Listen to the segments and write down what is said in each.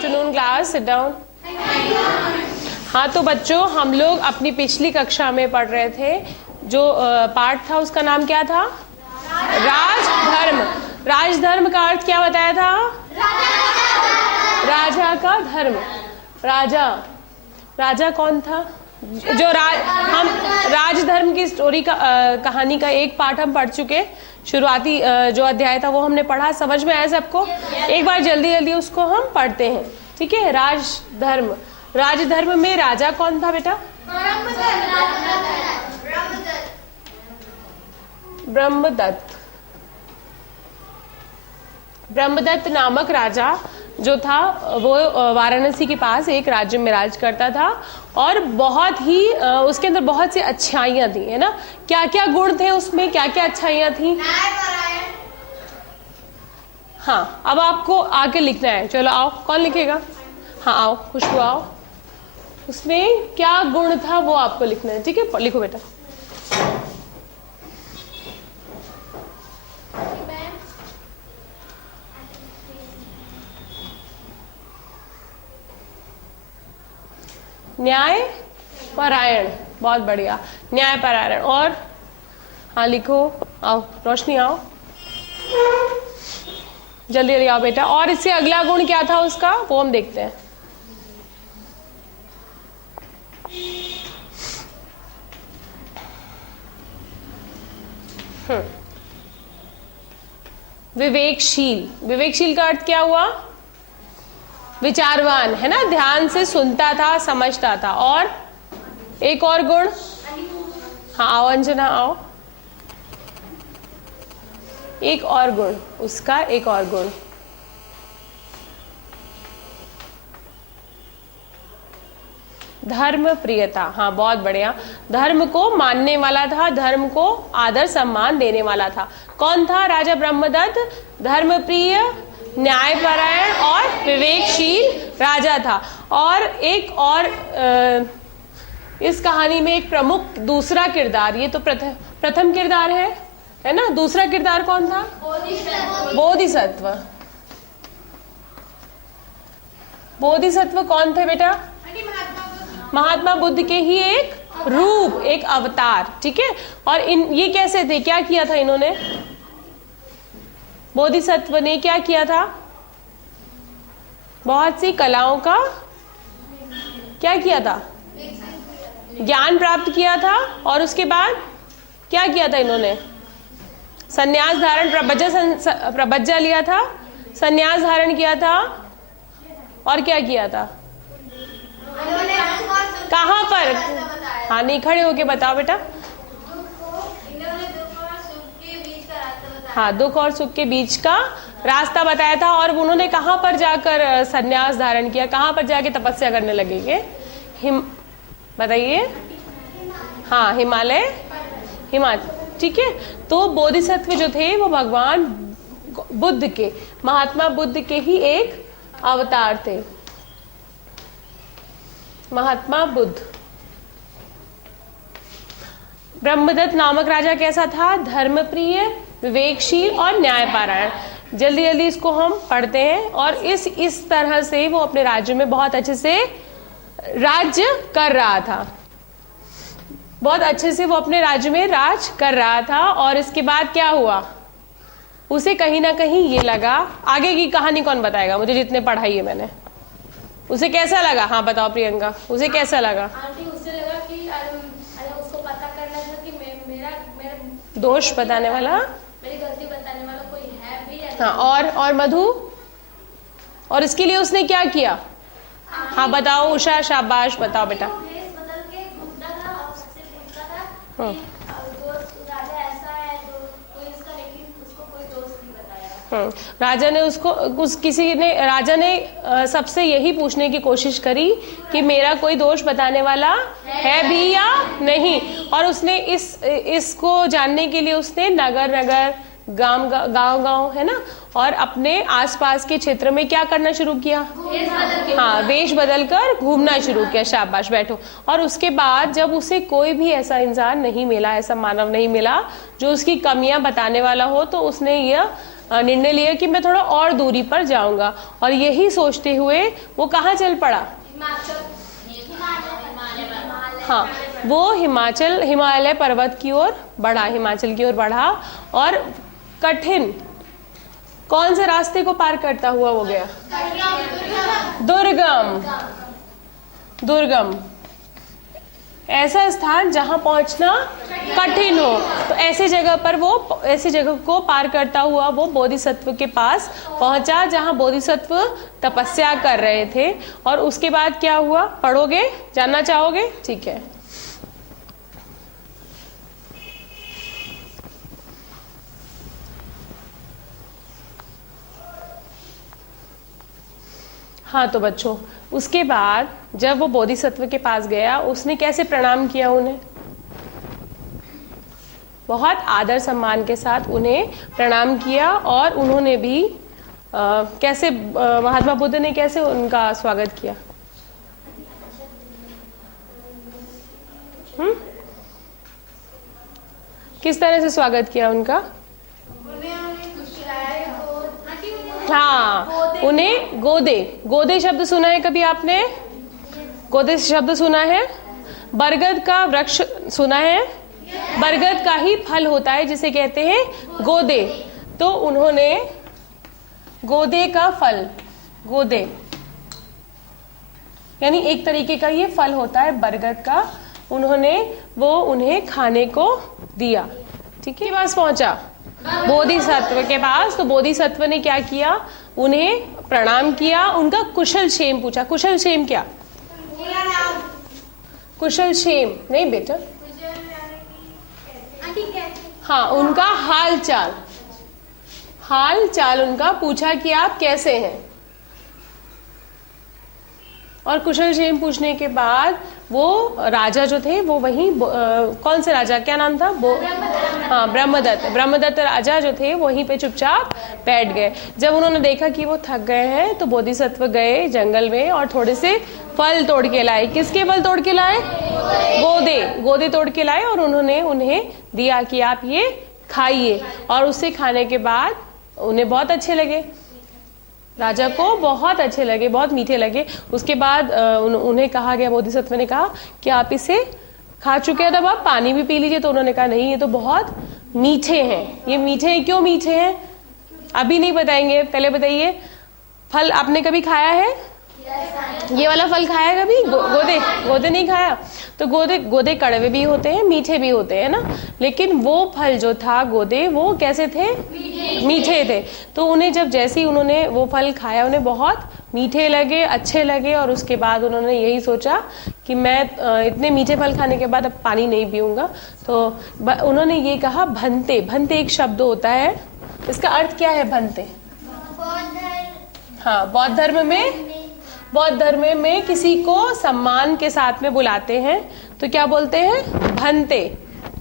Afternoon class, sit down. हाँ तो बच्चों, हम लोग अपनी पिछली कक्षा में पढ़ रहे थे, जो पाठ था उसका नाम क्या था? राजधर्म। राजधर्म का अर्थ क्या बताया था? राजा का धर्म। राजा, राजा कौन था? जो हम राजधर्म की स्टोरी का कहानी का एक पाठ हम पढ़ चुके। शुरुआती जो अध्याय था वो हमने पढ़ा। समझ में आया सबको? एक बार जल्दी जल्दी उसको हम पढ़ते हैं, ठीक है? राजधर्म, राजधर्म में राजा कौन था बेटा? ब्रह्मदत्त। ब्रह्मदत्त नामक राजा जो था वो वाराणसी के पास एक राज्य में राज करता था, और बहुत ही उसके अंदर बहुत सी अच्छाइयां थी, है ना? क्या क्या गुण थे उसमें, क्या क्या अच्छाइयां थी? हाँ, अब आपको आके लिखना है। चलो आओ, कौन लिखेगा? हाँ आओ, खुशबू आओ। उसमें क्या गुण था वो आपको लिखना है, ठीक है? लिखो बेटा। न्याय परायण, बहुत बढ़िया, न्याय परायण। और हाँ लिखो, आओ रोशनी आओ, जल्दी जल्दी आओ बेटा। और इससे अगला गुण क्या था उसका, वो हम देखते हैं। विवेकशील। विवेकशील का अर्थ क्या हुआ? विचारवान, है ना? ध्यान से सुनता था, समझता था। और एक और गुण, हाँ आओ अंजना आओ। एक और गुण उसका, एक और गुण, धर्म प्रियता। हाँ बहुत बढ़िया, धर्म को मानने वाला था, धर्म को आदर सम्मान देने वाला था। कौन था राजा ब्रह्मदत्त? धर्म प्रिय, न्यायपरायण और विवेकशील राजा था। और एक और इस कहानी में एक प्रमुख दूसरा किरदार, ये तो प्रथम किरदार है ना? दूसरा किरदार कौन था? बोधिसत्व। बोधिसत्व कौन थे बेटा? महात्मा बुद्ध के ही एक रूप, एक अवतार, ठीक है? और ये कैसे थे, क्या किया था इन्होंने? बोधिसत्व ने क्या किया था? बहुत सी कलाओं का क्या किया था? ज्ञान प्राप्त किया था। और उसके बाद क्या किया था इन्होंने? संन्यास धारण, प्रबज्जा लिया था, संन्यास धारण किया था। और क्या किया था? कहां पर? हाँ नहीं, खड़े होके बताओ बेटा। हाँ, दुख और सुख के बीच का रास्ता बताया था। और उन्होंने कहां पर जाकर संन्यास धारण किया, कहां पर जाके तपस्या करने लगेंगे? बताइए। हाँ हिमालय, ठीक है? तो बोधिसत्व जो थे वो भगवान बुद्ध के, महात्मा बुद्ध के ही एक अवतार थे। महात्मा बुद्ध। ब्रह्मदत्त नामक राजा कैसा था? धर्मप्रिय, विवेकशील और न्यायपरायण। जल्दी जल्दी इसको हम पढ़ते हैं। और इस तरह से वो अपने राज्य में बहुत अच्छे से राज्य कर रहा था, बहुत अच्छे से वो अपने राज्य में राज कर रहा था। और इसके बाद क्या हुआ? उसे कहीं ना कहीं ये लगा, आगे की कहानी कौन बताएगा मुझे, जितने पढ़ाई है मैंने? उसे कैसा लगा? हाँ बताओ प्रियंका, उसे कैसा लगा? आंटी उसे लगा कि उसको पता करना था कि मेरा दोष बताने वाला, मेरी गलती बताने वाला कोई है भी या हाँ। और मधु, और इसके लिए उसने क्या किया? हाँ बताओ उषा, शाबाश, बताओ बेटा। भेष बदल के घूमता था और उससे पूछता था कि राजा ऐसा है जो कोई इसका, लेकिन उसको कोई दोष नहीं बताया। राजा ने राजा ने सबसे यही पूछने की कोशिश करी कि मेरा कोई दोष बताने वाला है भी या नहीं। और उसने इसको जानने के लिए उसने नगर नगर, गांव है ना, और अपने आसपास के क्षेत्र में क्या करना शुरू किया? हाँ, वेश बदल कर घूमना शुरू किया। शाबाश, बैठो। और उसके बाद जब उसे कोई भी ऐसा इंसान नहीं मिला, ऐसा मानव नहीं मिला जो उसकी कमियां बताने वाला हो, तो उसने यह निर्णय लिया कि मैं थोड़ा और दूरी पर जाऊंगा, और यही सोचते हुए वो कहाँ चल पड़ा? हाँ, वो हिमालय पर्वत की ओर बढ़ा, हिमाचल की ओर बढ़ा, और कठिन कौन से रास्ते को पार करता हुआ वो गया? दुर्गम, ऐसा स्थान जहां पहुंचना कठिन हो, तो ऐसी जगह को पार करता हुआ वो बोधिसत्व के पास पहुंचा, जहां बोधिसत्व तपस्या कर रहे थे। और उसके बाद क्या हुआ, पढ़ोगे, जानना चाहोगे? ठीक है। हाँ, तो बच्चों, उसके बाद जब वो बोधिसत्व के पास गया, उसने कैसे प्रणाम किया उन्हें? बहुत आदर सम्मान के साथ उन्हें प्रणाम किया, और उन्होंने भी कैसे महात्मा बुद्ध ने कैसे उनका स्वागत किया? किस तरह से स्वागत किया उनका? हाँ, उन्हें गोदे शब्द सुना है कभी आपने? गोदे शब्द सुना है? बरगद का वृक्ष सुना है? बरगद का ही फल होता है जिसे कहते हैं गोदे। तो उन्होंने गोदे का फल, गोदे यानी एक तरीके का ये फल होता है बरगद का, उन्हें खाने को दिया। ठीक है, पास पहुंचा बोधिसत्व के पास, तो बोधिसत्व ने क्या किया? उन्हें प्रणाम किया, उनका कुशल क्षेम पूछा। कुशल क्षेम क्या? कुशल क्षेम नहीं बेटा, हाँ, उनका हाल चाल उनका पूछा कि आप कैसे हैं। और कुशल क्षेम पूछने के बाद वो राजा जो थे वो वहीं कौन से राजा, क्या नाम था? हाँ, ब्रह्मदत्त राजा जो थे वहीं पे चुपचाप बैठ गए। जब उन्होंने देखा कि वो थक गए हैं, तो बोधिसत्व गए जंगल में और थोड़े से फल तोड़ के लाए। किसके फल तोड़ के लाए? गोदे तोड़ के लाए, और उन्होंने उन्हें दिया कि आप ये खाइए। और उसे खाने के बाद उन्हें बहुत अच्छे लगे, राजा को बहुत अच्छे लगे, बहुत मीठे लगे। उसके बाद उन्हें कहा गया, बोधिसत्व ने कहा कि आप इसे खा चुके हैं, तब आप पानी भी पी लीजिए। तो उन्होंने कहा नहीं, ये तो बहुत मीठे हैं। ये मीठे हैं, क्यों मीठे हैं अभी नहीं बताएंगे, पहले बताइए, फल आपने कभी खाया है? ये वाला फल खाया है कभी? गोदे नहीं खाया। तो गोदे कड़वे भी होते हैं, मीठे भी होते हैं ना, लेकिन वो फल जो था गोदे, वो कैसे थे? मीठे थे। तो उन्हें जैसे ही उन्होंने वो फल खाया, उन्हें बहुत मीठे लगे, अच्छे लगे। और उसके बाद उन्होंने यही सोचा कि मैं इतने मीठे फल खाने के बाद अब पानी नहीं पीऊंगा। तो उन्होंने ये कहा, भंते एक शब्द होता है, इसका अर्थ क्या है भंते? हाँ, बौद्ध धर्म में किसी को सम्मान के साथ में बुलाते हैं तो क्या बोलते हैं? भंते।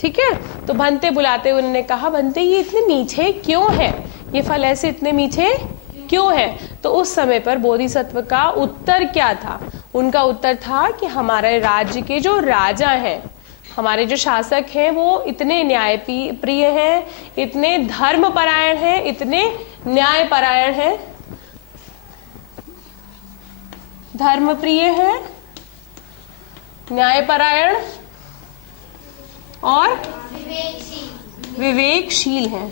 ठीक है, तो भंते बुलाते हुए उन्होंने कहा, भंते ये इतने मीठे क्यों हैं? ये फल ऐसे इतने मीठे क्यों हैं? तो उस समय पर बोधिसत्व का उत्तर क्या था? उनका उत्तर था कि हमारे राज्य के जो राजा हैं, हमारे जो शासक हैं, वो इतने न्याय प्रिय हैं, इतने धर्मपरायण हैं, इतने न्यायपरायण हैं, धर्मप्रिय है, न्यायपरायण और विवेकशील है,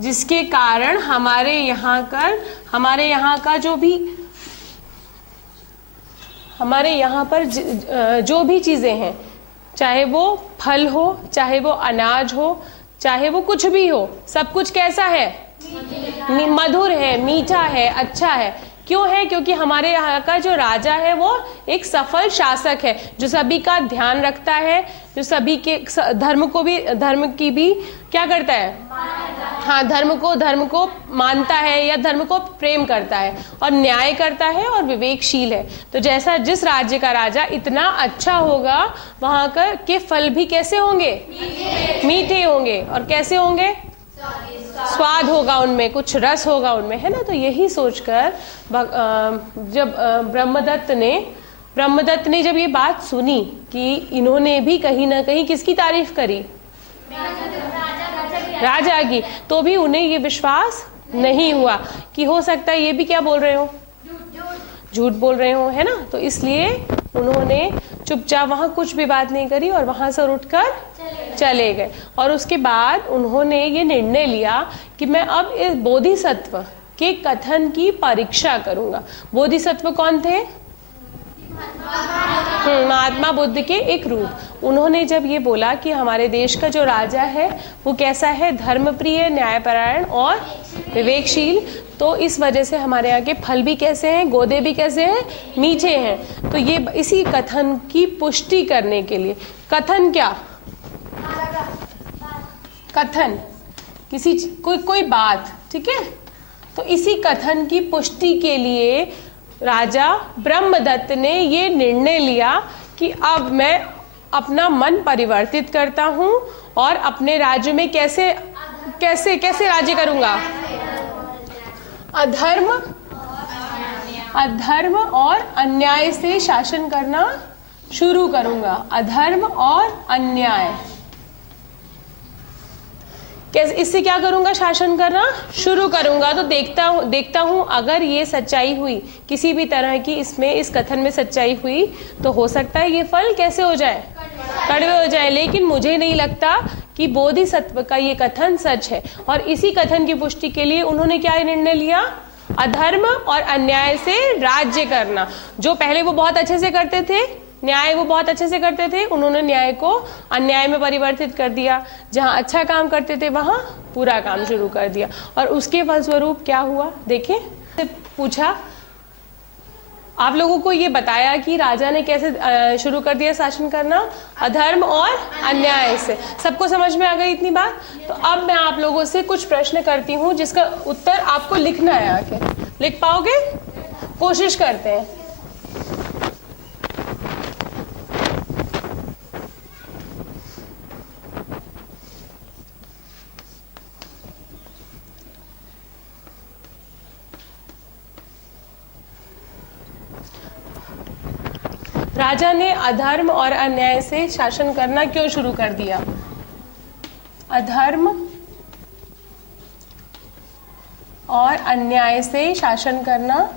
जिसके कारण हमारे यहाँ पर जो भी चीजें हैं, चाहे वो फल हो, चाहे वो अनाज हो, चाहे वो कुछ भी हो, सब कुछ कैसा है? मधुर है, मीठा है, अच्छा है। क्यों है? क्योंकि हमारे यहाँ का जो राजा है वो एक सफल शासक है, जो सभी का ध्यान रखता है, जो सभी के धर्म की भी क्या करता है? हाँ, धर्म को मानता है या धर्म को प्रेम करता है, और न्याय करता है और विवेकशील है। तो जैसा जिस राज्य का राजा इतना अच्छा होगा, वहां के फल भी कैसे होंगे? मीठे होंगे। और कैसे होंगे? स्वाद होगा उनमें, कुछ रस होगा उनमें, है ना। तो यही सोचकर जब ब्रह्मदत्त ने जब ये बात सुनी कि इन्होंने भी कहीं ना कहीं किसकी तारीफ करी? राजा की, तो भी उन्हें ये विश्वास नहीं हुआ कि हो सकता है ये भी क्या बोल रहे हो, झूठ बोल रहे हो, है ना। तो इसलिए उन्होंने चुपचाप वहां कुछ भी बात नहीं करी और वहां से उठकर चले गए। और उसके बाद उन्होंने ये निर्णय लिया कि मैं अब इस बोधिसत्व के कथन की परीक्षा करूंगा। बोधिसत्व कौन थे? महात्मा बुद्ध के एक रूप। उन्होंने जब ये बोला कि हमारे देश का जो राजा है वो कैसा है, धर्मप्रिय, न्यायपरायण और विवेकशील, तो इस वजह से हमारे यहाँ के फल भी कैसे हैं, गोदे भी कैसे हैं, मीठे हैं। तो ये इसी कथन की पुष्टि करने के लिए, कथन क्या, कथन किसी कोई बात, ठीक है। तो इसी कथन की पुष्टि के लिए राजा ब्रह्मदत्त ने ये निर्णय लिया कि अब मैं अपना मन परिवर्तित करता हूं और अपने राज्य में कैसे कैसे कैसे राज्य करूंगा, अधर्म और अन्याय से शासन करना शुरू करूंगा। अधर्म और अन्याय कैसे, इससे क्या करूंगा, शासन करना शुरू करूंगा। तो देखता हूं अगर ये सच्चाई हुई, किसी भी तरह की इसमें इस कथन में सच्चाई हुई, तो हो सकता है ये फल कैसे हो जाए, कड़वे हो जाए। लेकिन मुझे नहीं लगता कि बोधिसत्व का ये कथन सच है। और इसी कथन की पुष्टि के लिए उन्होंने क्या निर्णय लिया, अधर्म और अन्याय से राज्य करना। जो पहले वो बहुत अच्छे से करते थे, न्याय वो बहुत अच्छे से करते थे, उन्होंने न्याय को अन्याय में परिवर्तित कर दिया। जहां अच्छा काम करते थे वहां बुरा काम शुरू कर दिया। और उसके फलस्वरूप क्या हुआ, देखें, पूछा आप लोगों को ये बताया कि राजा ने कैसे शुरू कर दिया शासन करना, अधर्म और अन्याय से। सबको समझ में आ गई इतनी बात। तो अब मैं आप लोगों से कुछ प्रश्न करती हूँ जिसका उत्तर आपको लिखना है। आके लिख पाओगे? कोशिश करते हैं। राजा ने अधर्म और अन्याय से शासन करना क्यों शुरू कर दिया? अधर्म और अन्याय से शासन करना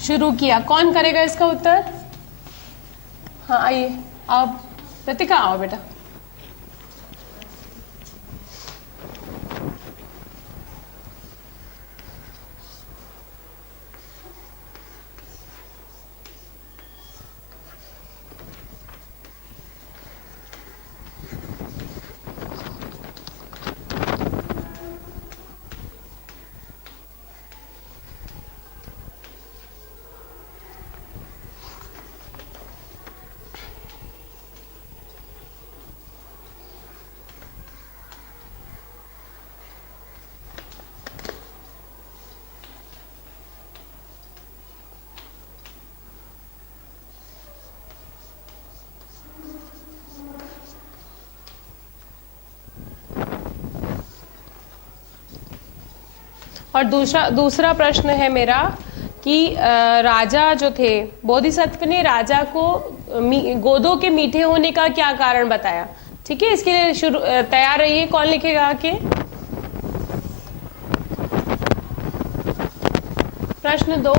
शुरू किया। कौन करेगा इसका उत्तर? हाँ आइए, आप रितिका आओ बेटा। और दूसरा प्रश्न है मेरा कि राजा जो थे, बोधिसत्व ने राजा को गोदों के मीठे होने का क्या कारण बताया? ठीक है, इसके लिए तैयार रहिए। कौन लिखेगा आके? प्रश्न 2,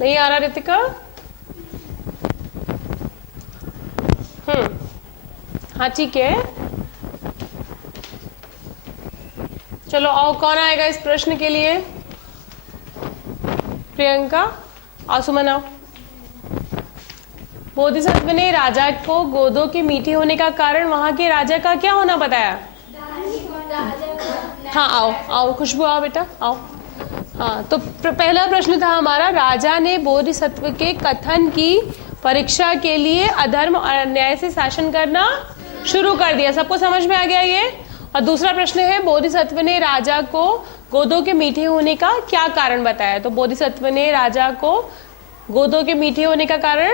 नहीं आ रहा रितिका? हाँ ठीक है, चलो आओ, कौन आएगा इस प्रश्न के लिए? प्रियंका, आओ सुमन आओ। बोधिसत्व ने राजा को गोदों के मीठे होने का कारण वहां के राजा का क्या होना बताया? हाँ आओ आओ खुशबू आओ बेटा आओ। हाँ तो पहला प्रश्न था हमारा, राजा ने बोधिसत्व के कथन की परीक्षा के लिए अधर्म और अन्याय से शासन करना शुरू कर दिया। सबको समझ में आ गया ये? और दूसरा प्रश्न है, बोधिसत्व ने राजा को गोदों के मीठे होने का क्या कारण बताया? तो बोधिसत्व ने राजा को गोदों के मीठे होने का कारण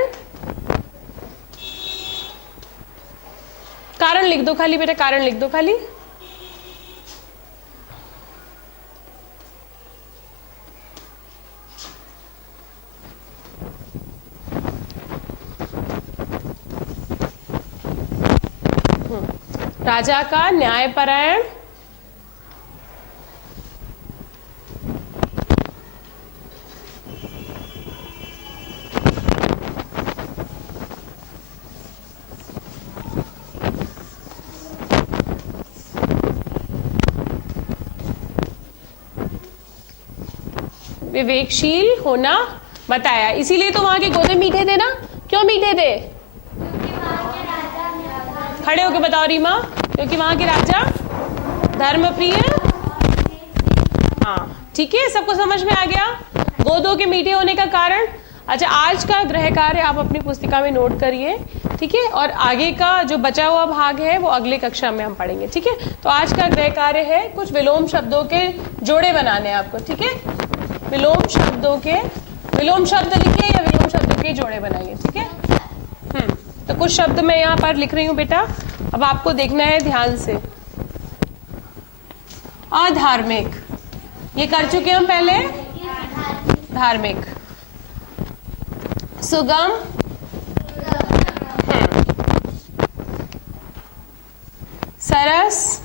लिख दो खाली बेटा, कारण लिख दो खाली। राजा का न्यायपरायण विवेकशील होना बताया। इसीलिए तो वहां के गोदे मीठे थे ना। क्यों मीठे थे? खड़े होके बताओ रीमा। क्योंकि वहां के राजा धर्मप्रिय। हाँ ठीक है, सबको समझ में आ गया गोदों के मीठे होने का कारण। अच्छा, आज का गृह कार्य आप अपनी पुस्तिका में नोट करिए, ठीक है, और आगे का जो बचा हुआ भाग है वो अगले कक्षा में हम पढ़ेंगे, ठीक है। तो आज का गृह कार्य है कुछ विलोम शब्दों के जोड़े बनाने हैं आपको, ठीक है। विलोम शब्द लिखिए या विलोम शब्दों के जोड़े बनाइए, ठीक है। तो कुछ शब्द मैं यहाँ पर लिख रही हूँ बेटा, अब आपको देखना है ध्यान से। अधार्मिक, ये कर चुके हम पहले। धार्मिक, सुगम, सरस,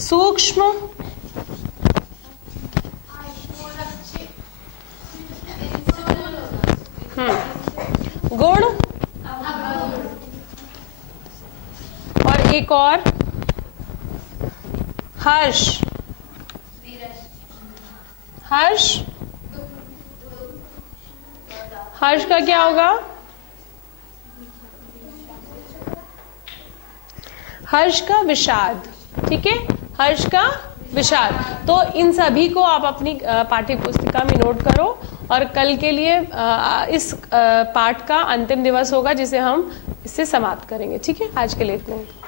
सूक्ष्म, गुण, और एक और हर्ष। हर्ष का क्या होगा? हर्ष का विषाद, ठीक है, हर्ष का विषाद। तो इन सभी को आप अपनी पाठ्य पुस्तिका में नोट करो, और कल के लिए इस पाठ का अंतिम दिवस होगा जिसे हम इससे समाप्त करेंगे, ठीक है। आज के लिए इतना ही।